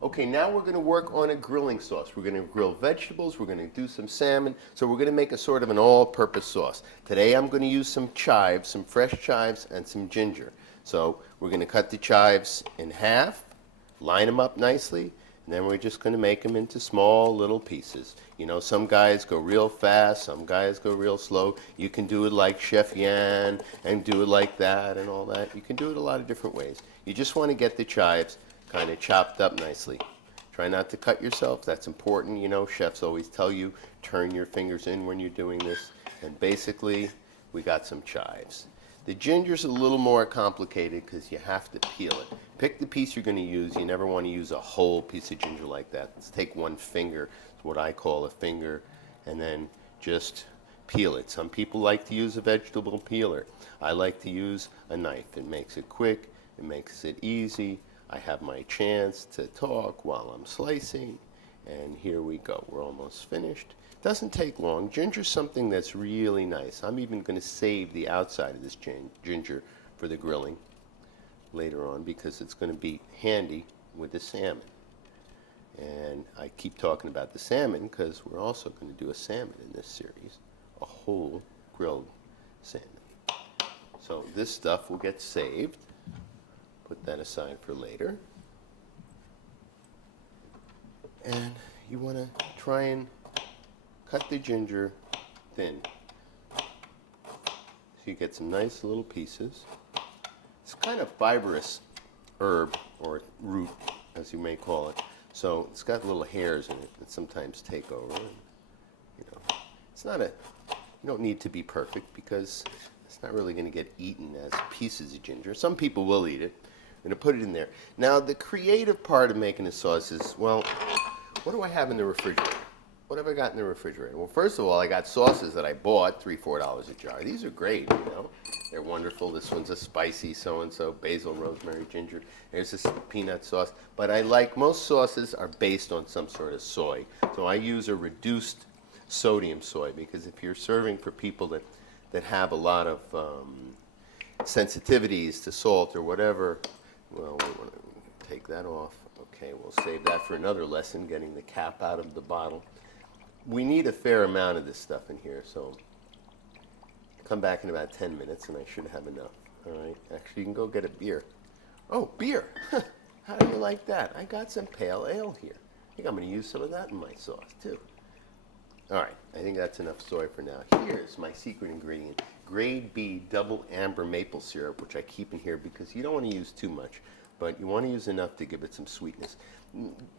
Okay, now we're going to work on a grilling sauce. We're going to grill vegetables, we're going to do some salmon, so we're going to make a sort of an all-purpose sauce. Today I'm going to use some chives, some fresh chives, and some ginger. So we're going to cut the chives in half, line them up nicely, and then we're just going to make them into small little pieces. You know, some guys go real fast, some guys go real slow. You can do it like Chef Yan and do it like that and all that. You can do it a lot of different ways. You just want to get the chives kind of chopped up nicely. Try not to cut yourself. That's important. You know, chefs always tell you, turn your fingers in when you're doing this. And basically, we got some chives. The ginger's a little more complicated because you have to peel it. Pick the piece you're going to use. You never want to use a whole piece of ginger like that. Let's take one finger. It's what I call a finger. And then just peel it. Some people like to use a vegetable peeler. I like to use a knife. It makes it quick. It makes it easy. I have my chance to talk while I'm slicing. And here we go. We're almost finished. Doesn't take long. Ginger's something that's really nice. I'm even going to save the outside of this ginger for the grilling later on because it's going to be handy with the salmon. And I keep talking about the salmon because we're also going to do a salmon in this series, a whole grilled salmon. So this stuff will get saved. Put that aside for later. And you want to try and cut the ginger thin. So you get some nice little pieces. It's kind of fibrous herb or root, as you may call it. So it's got little hairs in it that sometimes take over. And, you know, it's not a, you don't need to be perfect because it's not really going to get eaten as pieces of ginger. Some people will eat it. I'm going to put it in there. Now, the creative part of making the sauce is, well, what do I have in the refrigerator? What have I got in the refrigerator? Well, first of all, I got sauces that I bought, $3, $4 a jar. These are great, you know. They're wonderful. This one's a spicy so-and-so, basil, rosemary, ginger. There's this peanut sauce. But I like, most sauces are based on some sort of soy. So I use a reduced sodium soy because if you're serving for people that have a lot of sensitivities to salt or whatever, well, we want to take that off. Okay, we'll save that for another lesson, getting the cap out of the bottle. We need a fair amount of this stuff in here, so come back in about 10 minutes and I should have enough. All right, actually you can go get a beer. Oh, beer! How do you like that? I got some pale ale here. I think I'm going to use some of that in my sauce too. All right, I think that's enough soy for now. Here's my secret ingredient, grade B double amber maple syrup, which I keep in here because you don't want to use too much, but you want to use enough to give it some sweetness.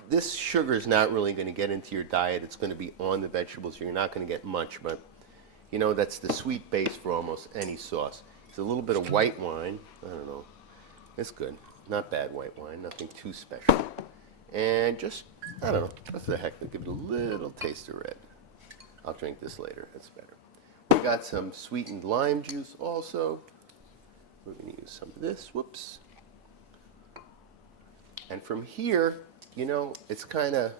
This sugar is not really going to get into your diet. It's going to be on the vegetables. You're not going to get much, but you know, that's the sweet base for almost any sauce. It's a little bit of white wine. I don't know. It's good. Not bad white wine. Nothing too special. And just, I don't know, what the heck, give it a little taste of red. I'll drink this later. That's better. We got some sweetened lime juice also. We're going to use some of this. Whoops. And from here, you know, it's kind of,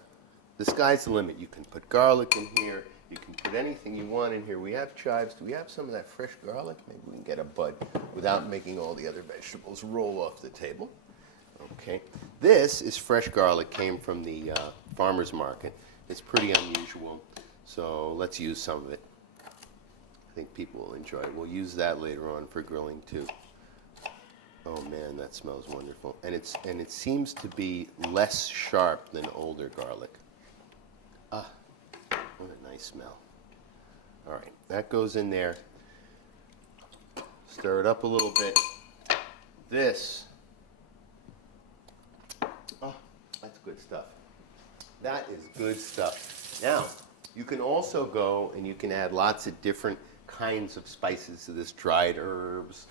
the sky's the limit. You can put garlic in here. You can put anything you want in here. We have chives. Do we have some of that fresh garlic? Maybe we can get a bud without making all the other vegetables roll off the table. Okay. This is fresh garlic, came from the farmer's market. It's pretty unusual, so let's use some of it. I think people will enjoy it. We'll use that later on for grilling too. Oh man, that smells wonderful. And it seems to be less sharp than older garlic. Ah, what a nice smell. All right, that goes in there. Stir it up a little bit. This, oh, that's good stuff. That is good stuff. Now, you can also go and you can add lots of different kinds of spices to this, dried herbs,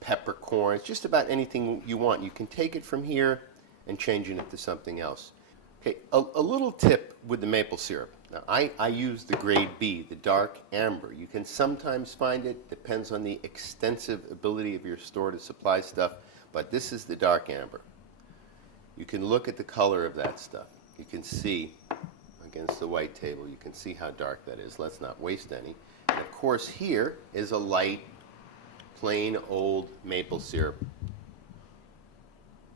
peppercorns, just about anything you want. You can take it from here and change it into something else. Okay, a little tip with the maple syrup. Now, I use the grade B, the dark amber. You can sometimes find it, depends on the extensive ability of your store to supply stuff, but this is the dark amber. You can look at the color of that stuff. You can see against the white table, you can see how dark that is. Let's not waste any. And of course here is a light, plain old maple syrup,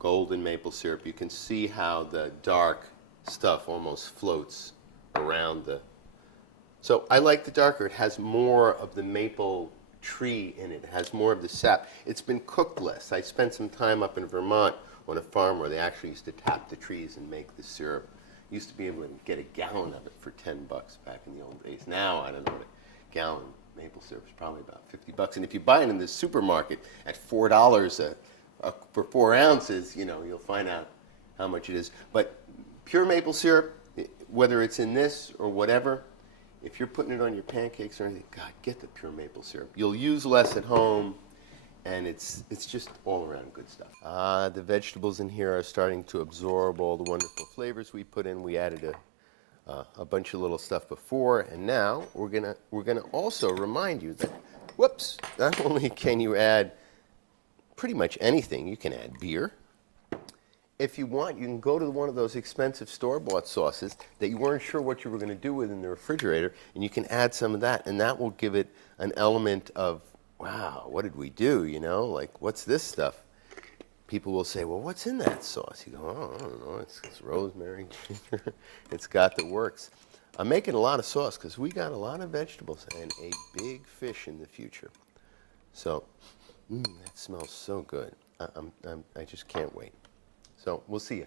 golden maple syrup. You can see how the dark stuff almost floats around the... So I like the darker. It has more of the maple tree in it. It has more of the sap. It's been cooked less. I spent some time up in Vermont on a farm where they actually used to tap the trees and make the syrup. Used to be able to get a gallon of it for $10 back in the old days. Now, I don't know, a gallon of maple syrup is probably about $50. And if you buy it in the supermarket at $4 for 4 ounces, you know, you'll find out how much it is. But pure maple syrup, whether it's in this or whatever, if you're putting it on your pancakes or anything, God, get the pure maple syrup. You'll use less at home, and it's just all around good stuff. The vegetables in here are starting to absorb all the wonderful flavors we put in. We added a bunch of little stuff before, and now we're gonna also remind you that, whoops, not only can you add pretty much anything, you can add beer. If you want, you can go to one of those expensive store-bought sauces that you weren't sure what you were going to do with in the refrigerator, and you can add some of that, and that will give it an element of, wow, what did we do, you know? Like, what's this stuff? People will say, well, what's in that sauce? You go, oh, I don't know, it's rosemary, ginger. It's got the works. I'm making a lot of sauce because we got a lot of vegetables and a big fish in the future. So, that smells so good. I just can't wait. So we'll see you.